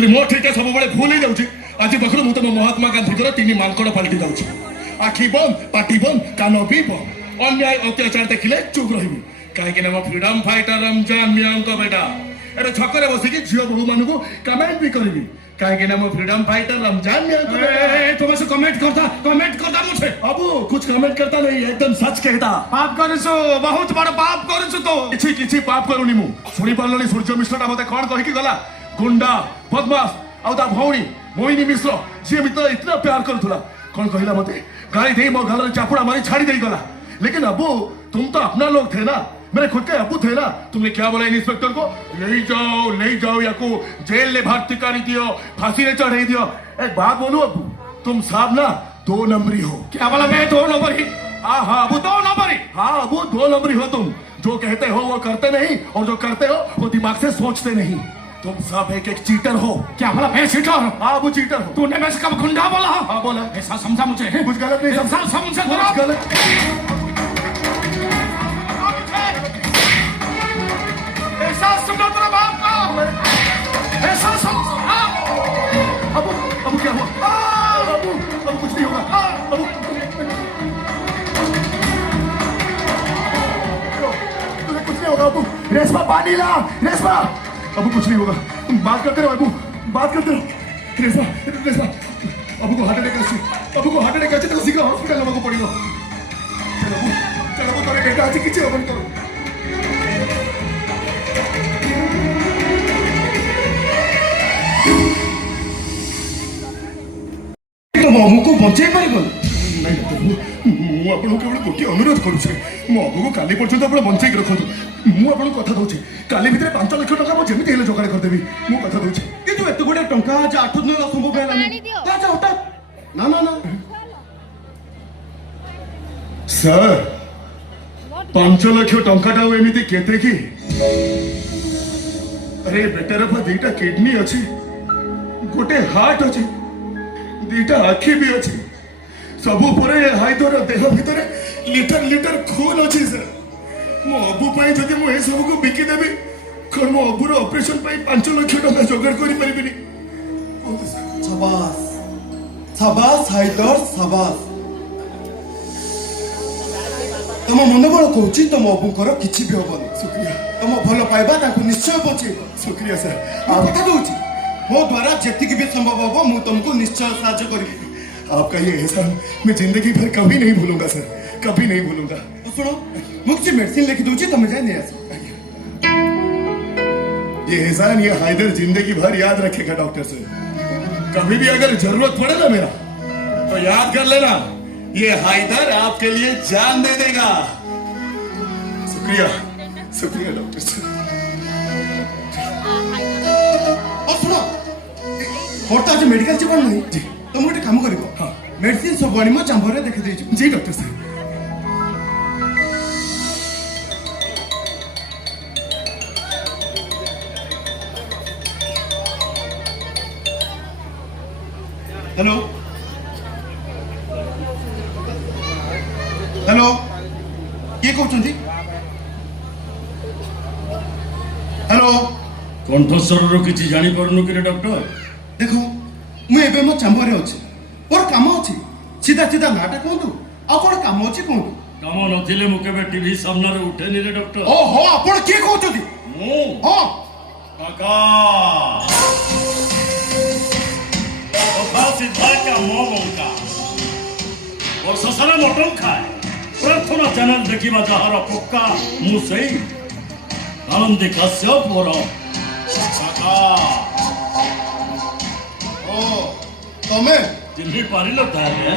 मो ठीक है सब भूल ही जाऊँ आज देखो मुझे तुम महात्मा गांधी तीन मांकड़ पलटि जाऊँ आखि बंद पाटी बंद कान भी बंद अन्याय अत्याचार देखिले चुप रही कहीं मो फ्रीडम फाइटर रमजान मियाँ बेटा एटा छकरे बसिकी झील बहु मान कमेंट भी करी कहीं मो फ्रीडम फाइटर रमजान मियाँ तुम से कमेंट करता मुझे अब कुछ कमेंट करता नहीं एकदम सच कहता पाप करिसु बहुत बड़ पाप करिसु तो किछि पाप करूनी मु सुनी पारलनी सूर्य मिश्रटा मते कोन कहि गला गुंडा बदमाश आउ ता भौणी मोहिनी मिश्र जे मित्र इतना प्यार करथुला कोन कहिला मते गाली दे मो गलरे चापुड़ा मारी छाड़ी देई गला लेकिन अबू तुम तो अपना लोग थे ना मेरे खुद के अबू थे ना तुमने क्या बोला इंस्पेक्टर को ले जाओ याको जेल ले भर्ती करी दियो फांसी ले चढ़ाई दियो एक बात बोलूं अबू तुम साहब ना 2 नंबरी हो क्या बोला मैं 2 नंबरी हाँ अबू 2 नंबरी हाँ अबू 2 नंबरी हो तुम जो कहते हो वो करते नहीं और जो करते हो वो दिमाग से सोचते नहीं तुम सब एक चीटर हो क्या बोला मैं चीटर हूँ हाँ अबू चीटर हो तूने मैं कब गुंडा बोला हाँ बोला ऐसा समझा मुझे कुछ गलत नहीं ऐसा समझा कुछ गलत ऐसा सुनो तेरा बाप का ऐसा समझा अबू क्या हुआ अबू कुछ नहीं होगा अबू तुझे कुछ नहीं होगा अबू रेशमा पानी ला रेशमा अबू कुछ नहीं होगा तुम बात करते रहो अबू बात करते रहो रेशमा अबू को हार्ट अटैक अच्छे तो शीघ्र हॉस्पिटल नवाको पड़ेगा चलो अबू तोरे बेटा आज किछि हबन करो तुम अमुको बचाई पार केवल गोटे अनुरोध करुचे मो अगू काली पर्यंत आप बंचाई रखु मुझे कथा दूसरी काली भितर 5 लाख टका मुझे जोगाड़ करदेवी मु कथा दूसरी किंतु एत गुडे टंका आज 8 दिन संभव है हठात ना ना ना सर 5 लाख टंका एमती केते कि अरे बेटर 2टा किडनी अच्छी गोटे हार्ट अच्छी 2टा आखि भी अच्छी सबू परे हाइदर देह भितर लिटर लिटर खून अच्छी सर मो अबू पाई जदि मु ए सब को बिकी देबी कोन मो अबूर ऑपरेशन पाई 5 लाख टका जोगाड़ करि परिबिनी शाबाश शाबाश हाइदर शाबाश तम मनोबल कहूँ तुम अबूकर किसी भी हेनी शुक्रिया तुम भल पाइबा निश्चय बचे शुक्रिया सर कथा दूची मो द्वारा जी भी संभव हम मुझे तुमको निश्चय साहाଯ୍य करी आपका ये एहसान मैं जिंदगी भर कभी नहीं भूलूंगा सर कभी नहीं भूलूंगा सुनो मुझे मेडिसिन लिखी दूची तुम जाए नहीं आस ये एहसान ये हाइदर जिंदगी भर याद रखेगा डॉक्टर सर कभी भी अगर जरूरत पड़े ना मेरा तो याद कर लेना ये हाइदर आपके लिए जान दे देगा शुक्रिया शुक्रिया डॉक्टर सर और सुनो मोर तो आज मेडिकल जीवन नहीं जी तुम गोटे काम कर हाँ मेडिसिन सब आनी मो चांबर देखी दे जी डॉक्टर सर हेलो हेलो किए कहते हेलो कंठस्वर किसी जानी पारनु कि डॉक्टर देखो मुझे मो चांबर अच्छे मोर काम अच्छे सीधा सीधा नाटा कहतु आ कौन काम अच्छे कहतु काम नथिले मु केबे टीवी सामने रे उठेनी रे डॉक्टर ओहो आपण किए कहते मु हाँ काका कथा सीधा का मो बंका वर्ष सारा मटन खाए प्रार्थना चैनल देखिबा जहार पक्का मु सही କାଳନ୍ଦୀ କାଶ୍ୟପର ଓ ତମେ ଚିହ୍ନି ପାରିଲ ତାହେଲେ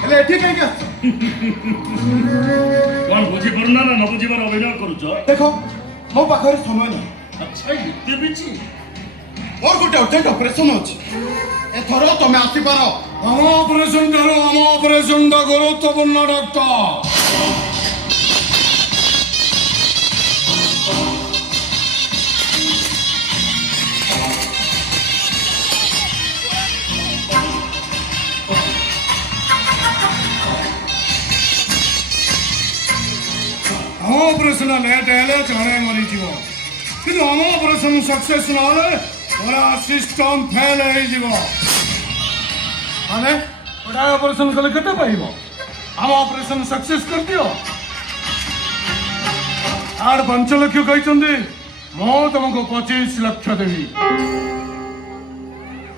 ହେଲେ ଏଠି କାହିଁକି ଆସିଛ? କଣ ବୁଝିପାରୁନ ନା ନ ବୁଝିବାର ଅଭିନୟ କରୁଛ? ଦେଖ ମୋ ପାଖରେ ସମୟ ନାହିଁ। ଆଚ୍ଛା ଏତେ ବିଚି ମୋର ଗୋଟେ ଅର୍ଜେଣ୍ଟ ଅପରେସନ ଅଛି। ଏଥର ତମେ ଆସିପାର। ଆମ ଅପରେସନ ଟା ଗୁରୁତ୍ୱପୂର୍ଣ୍ଣ ଡକ୍ଟର। ଆମ ଅପରେସନ ଲେଟ୍ ହେଲେ ଜଣେ ମରିଯିବ, କିନ୍ତୁ ଆମ ଅପରେସନ ସକ୍ସେସ୍ ନହେଲେ ପୁରା ସିଷ୍ଟମ ଫେଲ୍ ହେଇଯିବ। ମାନେ ଗୋଟାଏ ଅପରେସନ କଲେ କେତେ ପାଇବ? ଆମ ଅପରେସନ ସକ୍ସେସ୍ କରିଦିଅ। ଆର୍ 5 ଲକ୍ଷ କହିଛନ୍ତି, ମୁଁ ତମକୁ 25 ଲକ୍ଷ ଦେବି।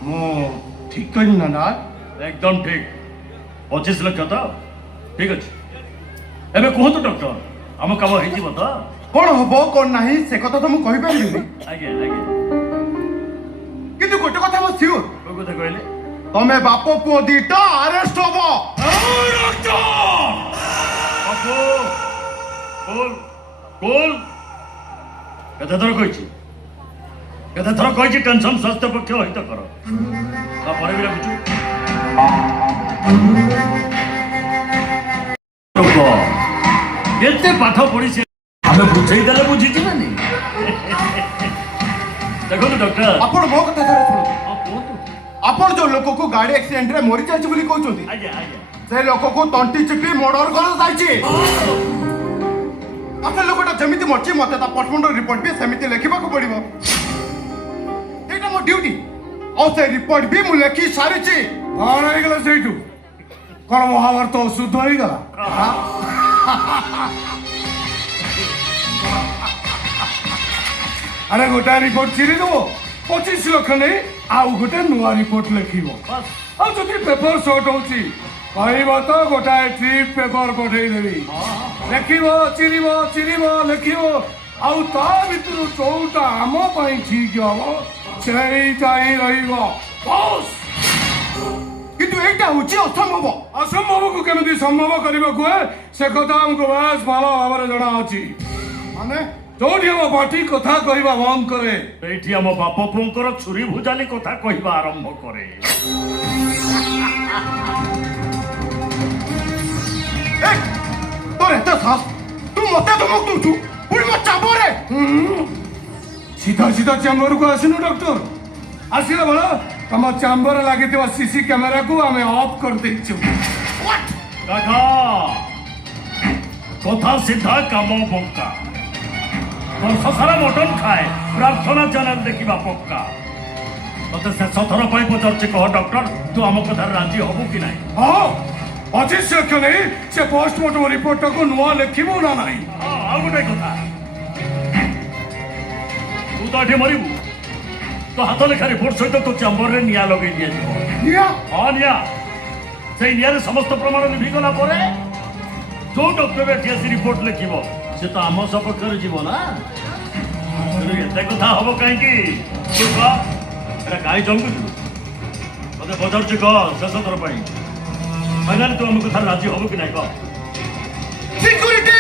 ମୁଁ ଠିକ କହିଲି ନା ନା? ଏକଦମ ଠିକ। 25 ଲକ୍ଷ ତ ଠିକ ଅଛି। ଏବେ କୁହନ୍ତୁ ଡକ୍ଟର, ଆମ କାମ ହେଇଯିବ ତ? କଣ ହବ କଣ ନାହିଁ ସେ କଥା ତ ମୁଁ କହିପାରିବିନି, ଆଜ୍ଞା ଆଜ୍ଞା। କିନ୍ତୁ ଗୋଟେ କଥା ମୁଁ ସିଓର, କୋଉ କଥା କହିଲେ? ତମେ ବାପ ପୁଅ ଦିଟା ଆରେଷ୍ଟ ହବ। କେତେଥର କହିଛି ଟେନସନ ସ୍ୱାସ୍ଥ୍ୟ ପକ୍ଷହିତ କର, ତାପରେ ବି ରଖୁଛୁ। କେତେ ପାଠ ପଢିছে ଆମେ ବୁଝେଇ ଦେଲେ ବୁଝିଯିବାନି। ଦେଖନ୍ତୁ ଡକ୍ଟର, ଆପଣ ମୋ କଥା ଥରେ ଶୁଣନ୍ତୁ। ହଁ କୁହନ୍ତୁ। ଆପଣ ଯୋଉ ଲୋକକୁ ଗାଡି ଆକ୍ସିଡେଣ୍ଟ ରେ ମରି ଯାଇଛି ବୋଲି କହୁଛନ୍ତି, ଆଜ୍ଞା ଆଜ୍ଞା। ସେ ଲୋକକୁ ତଣ୍ଟି ଚିପି ମର୍ଡର କରାଯାଇଛି। ଆଉ ସେ ଲୋକଟା ଯେମିତି ମରିଛି ମତେ ତା ପୋଷ୍ଟମର୍ଟମ ରିପୋର୍ଟ ବି ସେମିତି ଲେଖିବାକୁ ପଡିବ। ସେଇଟା ମୋ ଡ୍ୟୁଟି, ଆଉ ସେ ରିପୋର୍ଟ ବି ମୁଁ ଲେଖି ସାରିଛି। କଣ ହେଇଗଲା ସେଇଠୁ? କଣ ମହାଭାରତ ଅଶୁଦ୍ଧ ହେଇଗଲା? ଆରେ ଗୋଟାଏ ରିପୋର୍ଟ ଚିରି ଦେବ, 25 ଲକ୍ଷ ନେଇ ଆଉ ଗୋଟେ ନୂଆ ରିପୋର୍ଟ ଲେଖିବ। ଆଉ ଯଦି ପେପର ସର୍ଟ ହଉଛି କହିବ ତ ଗୋଟାଏ ଟ୍ରିପ୍ ପେପର ପଠେଇଦେବି। ଲେଖିବ ଚିରିବ ଲେଖିବ, ଆଉ ତା ଭିତରୁ ଯୋଉଟା ଆମ ପାଇଁ ଠିକ ହବ ସେଇଟା ହିଁ ରହିବ। ବସ୍। କିନ୍ତୁ ଏଇଟା ହଉଛି ଅସମ୍ଭବ। ଅସମ୍ଭବକୁ କେମିତି ସମ୍ଭବ କରିବାକୁ ହୁଏ ସେ କଥା ଆମକୁ ବେଶ ଭଲ ଭାବରେ ଜଣା ଅଛି। ମାନେ ଯୋଉଠି ଆମ ପାଟି କଥା କହିବା ବନ୍ଦ କରେ, ସେଇଠି ଆମ ବାପ ପୁଅଙ୍କର ଛୁରୀ ଭୁଜାଲି କଥା କହିବା ଆରମ୍ଭ କରେ। ତୋର ଏତେ ସାହସ, ତୁ ମତେ ଧମକ ଦଉଛୁ ପୁଣି ମୋ ଚାବରେ। ସିଧା ଚ୍ୟାମ୍ବରକୁ ଆସିନୁ ଡକ୍ଟର? ଆସିଲା ବେଳ ତମ ଚ୍ୟାମ୍ବର ଲାଗିଥିବା ସିସି କ୍ୟାମେରାକୁ ଆମେ ଅଫ୍ କରିଦେଇଛୁ। କଥା ସିଧା କାମ ବଙ୍କା। ବର୍ଷ ସାରା ମଟନ ଖାଏ, ପ୍ରାର୍ଥନା ଚ୍ୟାନେଲ ଦେଖିବା ପକ୍କା। ତତେ ଶେଷ ଥର ପାଇଁ ପଚାରୁଛି, କହ ଡକ୍ଟର, ତୁ ଆମ କଥାରେ ରାଜି ହବୁ କି ନାହିଁ? ହଁ, 25 ଲକ୍ଷ ନେଇ ସେ ପୋଷ୍ଟମର୍ଟମ ରିପୋର୍ଟଟାକୁ ନୂଆ ଲେଖିବୁ ନା ନାହିଁ? ଆଉ ଗୋଟେ କଥା, ତୁ ତ ଏଠି ମରିବୁ, ତୋ ହାତ ଲେଖା ରିପୋର୍ଟ ସହିତ ତୋ ଚ୍ୟାମ୍ବରରେ ନିଆଁ ଲଗେଇ ଦିଆଯିବ। ହଁ ନିଆଁ। ସେଇ ନିଆଁରେ ସମସ୍ତ ପ୍ରମାଣ ଲିଭିଗଲା ପରେ ଯୋଉ ଡକ୍ଟର ଏଠି ଆସି ରିପୋର୍ଟ ଲେଖିବ ସେ ତ ଆମ ସପକ୍ଷରେ ଯିବ ନା। ଏତେ କଥା ହବ କାହିଁକି? ତୁ କହ, ଏଟା କାହିଁ ଜଙ୍ଗୁଛୁ? ମତେ ପଚାରୁଛି, କହ ଶେଷ ଥର ପାଇଁ ଫାଇନାଲି ତୁ ଆମ କଥାରେ ରାଜି ହବୁ କି ନାହିଁ? କହ। ସିକ୍ୟୁରିଟି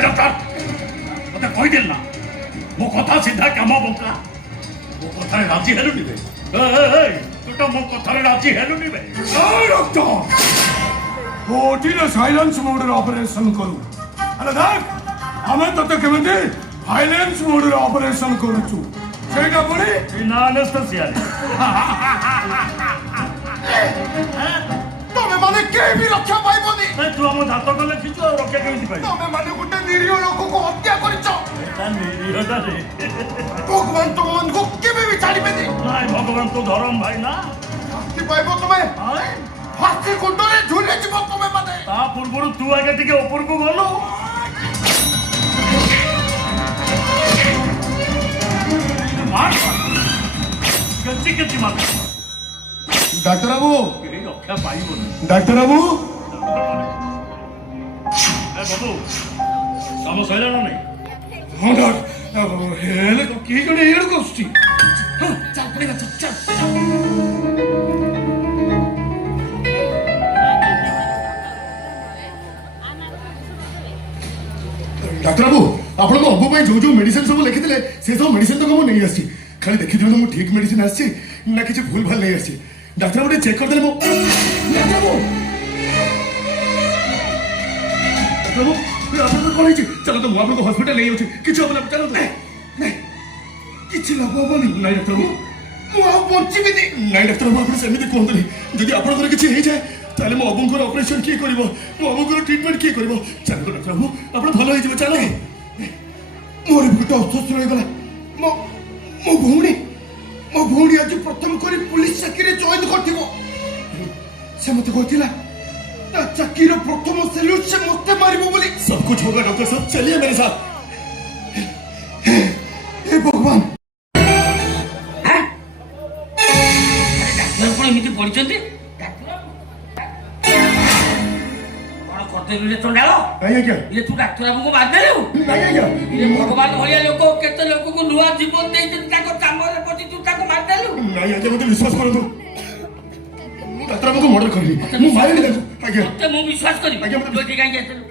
ଡକ୍ଟର, ମତେ କହିଦେଲି ନା ମୋ କଥା ସିଧା କାମ ବଙ୍କା। ମୋ କଥାରେ ରାଜି ହେଲୁନି ବେ? ତୁ ତ ମୋ କଥାରେ ରାଜି ହେଲୁନି ବେ? ଡକ୍ଟର, କୋଟିରେ ସାଇଲେନ୍ସ ମୋଡରେ ଅପରେସନ କରୁ। ଆରେ ଦେଖ, ଆମେ ତତେ କେମିତି ଭାଇଲେନ୍ସ ମୋଡରେ ଅପରେସନ କରୁଛୁ, ସେଇଟା ପୁଣି ବିନା ଆନେସ୍ଥେସିଆରେ। ତମେ ମାନେ କେହି ବି ରକ୍ଷା ପାଇବନି। ତୁ ଆମ ଜାତକ ଲେଖିଛୁ, ଆଉ ରକ୍ଷା କେମିତି ପାଇବୁ? ତମେ ମାନେ ଗୋଟେ ନିରୀହ ଲୋକକୁ ହତ୍ୟା କରିଛ। ଏଟା ନିରୀହଟାରେ ଭଗବାନ ତମମାନଙ୍କୁ କେବେ ବି ଛାଡ଼ିବେନି। ନାଇଁ, ଭଗବାନ ତୁ ଧରମ ଭାଇ ନା। ଶାସ୍ତି ପାଇବ ତମେ, ଫାଶୀ କୁଣ୍ଡରେ ଝୁଲି ଯିବ ତମେ ମାନେ। ତା ପୂର୍ବରୁ ତୁ ଆଗେ ଟିକେ ଉପରକୁ ଗଲୁ। କେଞ୍ଚି ମାର। ଡାକ୍ତର ବାବୁ, କେହି ରକ୍ଷା ডাক্তার বাবু বাবু কাମ ସଇଲାଣି ନା ନାଇଁ ହଁ ହେଲେ କିଏ ଜଣେ ଏଇଆଡ଼କୁ ଆସୁଛି ଚାଲ ପଳେଇବା ଚାଲ ডাক্তার বাবু ଆପଣ ମୋ ଅବୁ ପାଇଁ ଯୋଉ ମେଡିସିନ ସବୁ ଲେଖିଥିଲେ ସେ ସବୁ ମେଡିସିନ ତକ ମୁଁ ନେଇ ଆସିଛି ଖାଲି ଦେଖିଦିଅନ୍ତୁ ମୁଁ ଠିକ ମେଡିସିନ ଆସିଛି ନା କିଛି ଭୁଲ ଭାଲ ନେଇ ଆସିଛି ଡାକ୍ତର ବାବୁ ଟିକେ ଚେକ୍ କରିଦେଲେ ମୁଁ ଡାକ୍ତର ବାବୁ ଆପଣଙ୍କର କଣ ହେଇଛି ଚାଲନ୍ତୁ ମୁଁ ଆପଣଙ୍କୁ ହସ୍ପିଟାଲ ନେଇଯାଉଛି କିଛି ହବ ନା ଚାଲନ୍ତୁ କିଛି ଲାଭ ହବନି ନାଇଁ ଡାକ୍ତର ବାବୁ ମୁଁ ଆଉ ବଞ୍ଚିବିନି ନାଇଁ ଡାକ୍ତର ବାବୁ ଆପଣ ସେମିତି କୁହନ୍ତୁନି ଯଦି ଆପଣଙ୍କର କିଛି ହେଇଯାଏ ତାହେଲେ ମୋ ଅବୁଙ୍କର ଅପରେସନ କିଏ କରିବ ମୋ ଅବୁଙ୍କର ଟ୍ରିଟମେଣ୍ଟ କିଏ କରିବ ଚାଲନ୍ତୁ ଡାକ୍ତର ବାବୁ ଆପଣ ଭଲ ହେଇଯିବ ଚାଲ ମୋର ଗୋଟେ ଅସ୍ୱସ୍ଥ ରହିଗଲା ମୋ ଭଉଣୀ ଆଜି ପ୍ରଥମ କରି ପୁଲିସ ଚାକିରିରେ ଜଏନ୍ କରିଥିବ ସେ ମତେ କହିଥିଲା ତା ଚାକିରିର ପ୍ରଥମ ସେଲ୍ୟୁଟ ସେ ମତେ ମାରିବ ବୋଲି सब कुछ होगा डॉक्टर साहब चलिए मेरे साथ हे भगवान ଡାକ୍ତର କଣ ଏମିତି ପଢିଛନ୍ତି କଣ କରିଦେଲୁ ଚଣ୍ଡାଳ नहीं है क्या ଇଏ ତୁ ଡାକ୍ତର ବାବୁଙ୍କୁ ମାରିଦେଲୁ नहीं है क्या ଇଏ ଭଗବାନ ଭଳିଆ ଲୋକ କେତେ ଲୋକଙ୍କୁ ନୂଆ ଜୀବନ ଦେଇଛନ୍ତି ତାଙ୍କ କାମରେ ପଶି ତୁ ତାକୁ ମାରିଦେଲୁ नहीं आज्ञा मत विश्वास करନ୍ତୁ ମୁଁ ଡାକ୍ତର ବାବୁଙ୍କୁ ମର୍ଡର କରିନି ମୁଁ ମାରିନି ତାଙ୍କୁ ଆଜ୍ଞା ମତେ ମୁଁ ବିଶ୍ୱାସ କରିବି ଆଜ୍ଞା, ମତେ- ତୁ ଏଠି କାହିଁକି ଆସିଥିଲୁ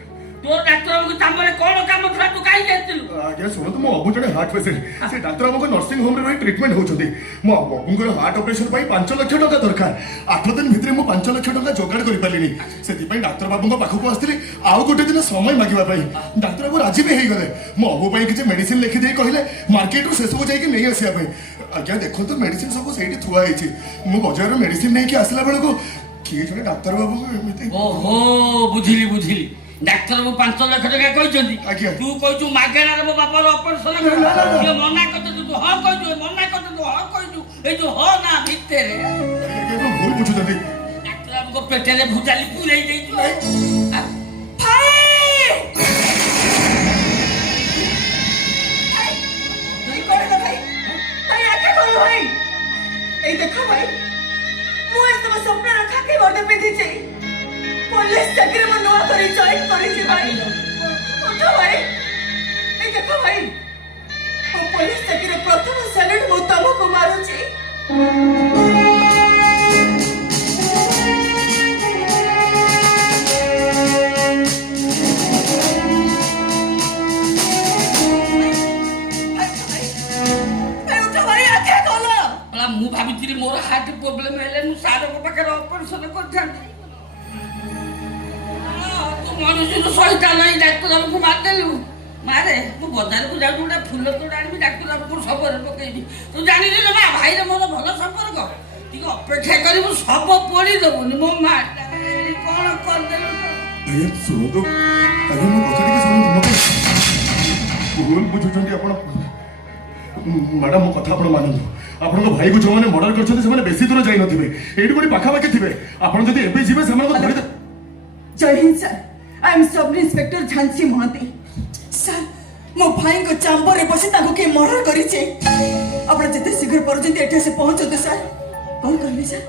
ତୋ ଡାକ୍ତର ବାବୁଙ୍କ କାମରେ କଣ କାମ ଥିଲା ତୁ କାହିଁକି ଆସିଥିଲୁ ଆଜ୍ଞା ଶୁଣନ୍ତୁ ମୋ ଅବୁ ଜଣେ ହାର୍ଟ ପେସେଣ୍ଟ ସେ ଡାକ୍ତର ବାବୁଙ୍କ ନର୍ସିଂ ହୋମରେ ରହି ଟ୍ରିଟମେଣ୍ଟ ହେଉଛନ୍ତି ମୋ ଅବୁଙ୍କର ହାର୍ଟ ଅପରେସନ ପାଇଁ 5 ଲକ୍ଷ ଟଙ୍କା ଦରକାର 8 ଦିନ ଭିତରେ ମୁଁ 5 ଲକ୍ଷ ଟଙ୍କା ଯୋଗାଡ଼ କରିପାରିଲିନି ସେଥିପାଇଁ ଡାକ୍ତର ବାବୁଙ୍କ ପାଖକୁ ଆସିଥିଲି ଆଉ ଗୋଟେ ଦିନ ସମୟ ମାଗିବା ପାଇଁ ଡାକ୍ତର ବାବୁ ରାଜି ବି ହେଇଗଲେ ମୋ ଅବୁ ପାଇଁ କିଛି ମେଡିସିନ ଲେଖିଦେଇ କହିଲେ ମାର୍କେଟରୁ ସେସବୁ ଯାଇକି ନେଇ ଆସିବା ପାଇଁ ଆଜ୍ଞା ଦେଖନ୍ତୁ ମେଡିସିନ ସବୁ ସେଇଠି ଥୁଆ ହେଇଛି ମୁଁ ବଜାରରୁ ମେଡିସିନ ନେଇକି ଆସିଲା ବେଳକୁ କିଏ ଜଣେ ଡାକ୍ତର ବାବୁ ଏମିତି ଓହୋ ବୁଝିଲି ଡାକ୍ତର ବାବୁ 5 ଲକ୍ଷ ଟଙ୍କା କହିଛନ୍ତି ଆଜ୍ଞା। ତୁ କହିଛୁ ମାଗଣାରେ ମୋ ବାପାର ଅପରେସନ ନା, ନା, ନା, ନା। ମନା କରିଛୁ ତୁ ହଁ କହିଛୁ ମନା କରିଛୁ ତୁ ହଁ କହିଛୁ ଏଇ ଯୋଉ ହଁ ନା ଭିତରେ ଆଜ୍ଞା ଆପଣ ଭୁଲ ବୁଝୁଛନ୍ତି ଡାକ୍ତର ବାବୁଙ୍କ ପେଟରେ ଭୁଜାଲି ପୁରେଇ ଦେଇଛୁ এই দেখো ভাই ମୁଁ ଏ ତମ ସ୍ୱପ୍ନର ଖାକି ବର୍ଦ୍ଧ ପିନ୍ଧିଛି ପୋଲିସ ଚାକିରି ମୁଁ ନୂଆ କରି ଜଏନ୍ କରିଛି ଭାଇ ଉଠ ଭାଇ এই ଦେଖ ଭାଇ ମୋ ପୋଲିସ ଚାକିରିର ପ୍ରଥମ ସାଲ୍ୟୁଟ ମୁଁ ତମକୁ ମାରୁଛି ମୁଁ ଭାବିଥିଲି ମୋର ହାର୍ଟ ପ୍ରୋବ୍ଲେମ ହେଲେ ମୁଁ ସାରଙ୍କ ପାଖରେ ଅପରେସନ କରିଥାନ୍ତି ତୁ ମନୁଷ୍ୟର ସହିତ ନାହିଁ ଡାକ୍ତର ବାବୁଙ୍କୁ ମାରିଦେଲୁ ମାରେ ମୁଁ ବଜାରକୁ ଯାଉଛି ଗୋଟେ ଫୁଲ ତୋଡ଼ା ଆଣିବି ଡାକ୍ତର ବାବୁଙ୍କୁ ଶବରେ ପକେଇବି ତୁ ଜାଣିଛୁ ନା ଭାଇର ମୋର ଭଲ ସମ୍ପର୍କ ଟିକେ ଅପେକ୍ଷା କରିବୁ ଶବ ପୋଡ଼ିଦେବୁନି ମୋ ମା କଣ କରିଦେଲୁ ଆଜ୍ଞା ଶୁଣନ୍ତୁ ଆଜ୍ଞା ମୋ କଥା ଟିକେ ଶୁଣନ୍ତୁ ମତେ ଭୁଲ ବୁଝୁଛନ୍ତି ଆପଣ ମ୍ୟାଡାମ ମୋ କଥା ଆପଣ ମାନନ୍ତୁ ଆପଣଙ୍କ ଭାଇକୁ ଯୋଉମାନେ ମର୍ଡର କରିଛନ୍ତି ସେମାନେ ବେଶୀ ଦୂର ଯାଇନଥିବେ ଏଇଠି ଗୋଟେ ପାଖାପାଖି ଥିବେ ଆପଣ ଯଦି ଏବେ ଯିବେ ସେମାନଙ୍କୁ ଧରିଦେବେ ଜୟ Hind sir I am sub inspector Jhansi Mohanty sir ମୋ ଭାଇଙ୍କ ଚାମ୍ବରରେ ବସି ତାଙ୍କୁ କିଏ ମର୍ଡର କରିଛି ଆପଣ ଯେତେ ଶୀଘ୍ର ପାରୁଛନ୍ତି ଏଠି ଆସି ପହଞ୍ଚନ୍ତୁ ସାର୍ କଣ କହିଲେ ସାର୍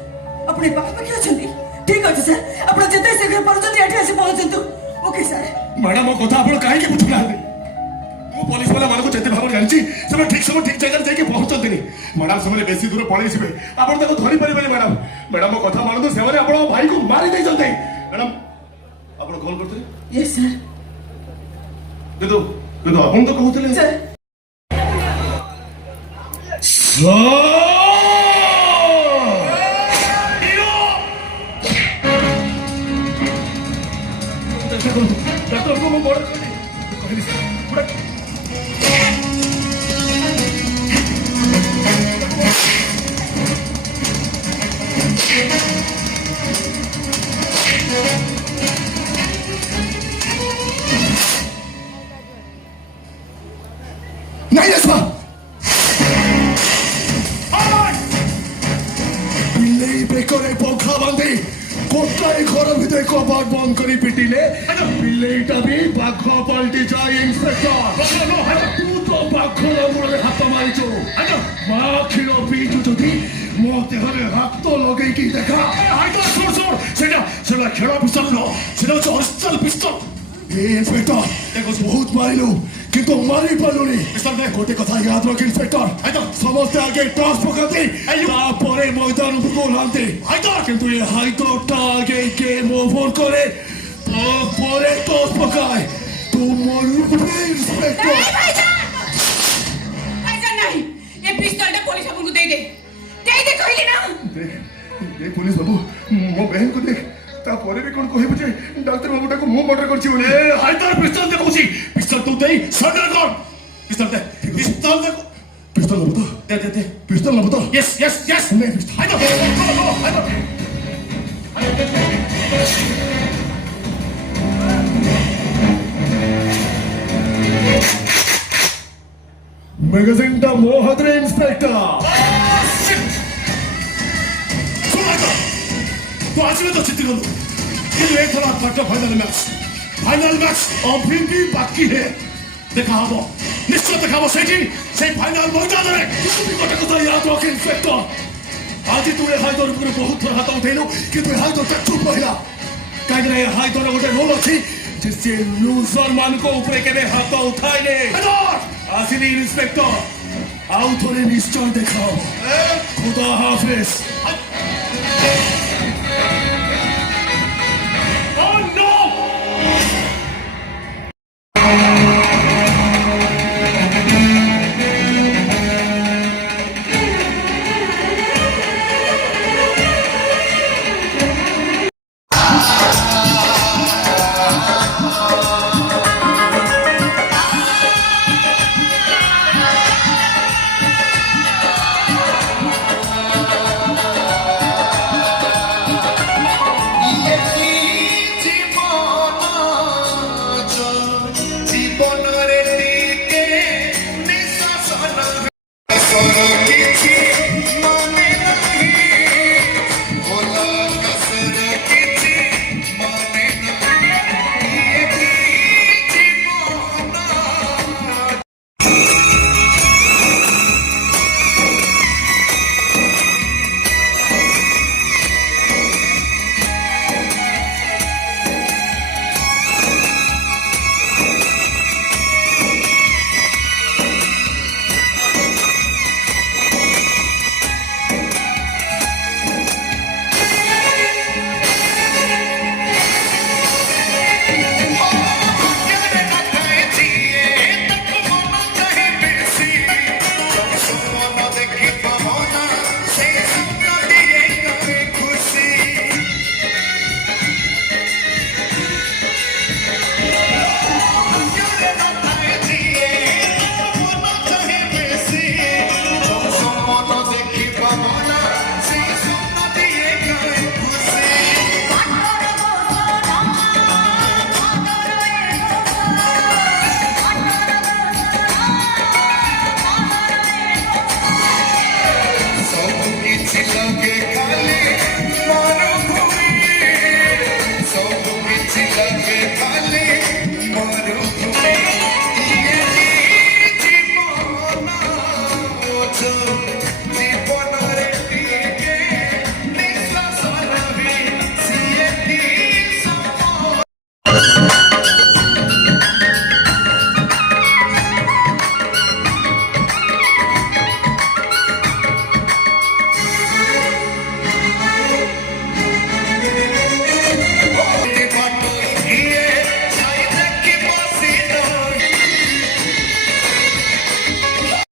ଆପଣ ଏ ପାଖାପାଖି ଅଛନ୍ତି ଠିକ ଅଛି ସାର୍ ଆପଣ ଯେତେ ଶୀଘ୍ର ପାରୁଛନ୍ତି ଏଠି ଆସି ପହଞ୍ଚନ୍ତୁ ଓକେ ସାର୍ ମ୍ୟାଡାମ ମୋ କଥା ଆପଣ କାହିଁକି ବୁଝୁନାହାନ୍ତି ମୁଁ ପୋଲିସ ବାଲାମାନଙ୍କୁ ଯେତେ ଭାବରେ ଜାଣିଛି ସେମାନେ ଠିକ ସମୟ ଠିକ ଜାଗାରେ ଯାଇକି ପହଞ୍ଚନ୍ତିନି ମ୍ୟାଡାମ ସେମାନେ ବେଶୀ ଦୂର ପଳେଇଯିବେ ଆପଣ ତାକୁ ଧରିପାରିବେନି ମ୍ୟାଡାମ ମ୍ୟାଡାମ ମୋ କଥା ମାନନ୍ତୁ ସେମାନେ ଆପଣଙ୍କ ଭାଇକୁ ମାରି ଦେଇଛନ୍ତି ମ୍ୟାଡାମ ଆପଣ କଲ୍ କରିଥିଲେ ୟେସ୍ ସାର୍ କିନ୍ତୁ ଆପଣ ତ କହୁଥିଲେ ସାର୍ ଡାକ୍ତର ମୁଁ ମର୍ଡର କଲି କହିଲି नहीं रसवा बिल्ली बेकरे पंखा बांधे कोटाई घर भितर कबाट बंद करी पिटिले बिल्लीटा भी बाघ पलटी जाए इंस्पेक्टर तू तो बाघर मुड़े हाथ मारिचो माखिर बीजु जदि मो देहरे हाथ तो लगे की देखा सुर सुर ଖେଳ ପିସ୍ତଲ ନୁହଁ, ସେଟା ହଉଛି ଅରିଜିନାଲ ପିସ୍ତଲ। ଏ ଇନ୍ସପେକ୍ଟର ତାକୁ ବହୁତ ମାରିଲୁ କିନ୍ତୁ ମାରି ପାରିଲୁନି। ଗୋଟେ କଥା ୟାଦ ରଖ ଇନ୍ସପେକ୍ଟର, ସମସ୍ତେ ଆଗେ ଟସ୍ ପକାନ୍ତି ତାପରେ ମଇଦାନ ଉପରକୁ ଓହ୍ଲାନ୍ତି, କିନ୍ତୁ ଏ ହାଇଦରଟା ଆଗେ ଗେମ୍ ଓଭର କରେ ତାପରେ ଟସ୍ ପକାଏ। ତୁ ମରୁବେ ଇନ୍ସପେକ୍ଟର। ଭାଇଜାନ ନାହିଁ, ଏ ପିସ୍ତଲଟା ପୋଲିସ ବାବୁଙ୍କୁ ଦେଇଦେ, ଦେଇଦେ କହିଲି ନା। देख पुलिस बाबू मो बहन को देख तापरे भी कोन कहबो जे डॉक्टर बाबूटा को मो मर्डर करछि बोले। हाइदर पिस्तल देखौछि, पिस्तल तू देई सरेंडर कर। पिस्तल दे, पिस्तल दे, पिस्तल लब तो दे दे दे, पिस्तल लब तो यस यस यस मैं पिस्तल हाइदर हाइदर। मैगजीन टा मो हाथरे इंस्पेक्टर। तो आज में तो चित्ती गलू कि एक थोड़ा क्वार्टर फाइनल मैच अभी भी बाकी है। देखा हबो निश्चय देखा हबो सेठी से फाइनल मैदान रे। तू भी गोटे कथा याद रख इन्स्पेक्टर, आज तू ए हाइदर ऊपर बहुत थोड़ा हाथ उठेलु कि तू हाइदर तक चुप रहिला काहे ना। ए हाइदर गोटे रोल अछि जिससे लूजर मान को ऊपर केने हाथ उठाइले। हाइदर आसिनी इन्स्पेक्टर आउ थोड़े निश्चय देखाओ। खुदा हाफिज।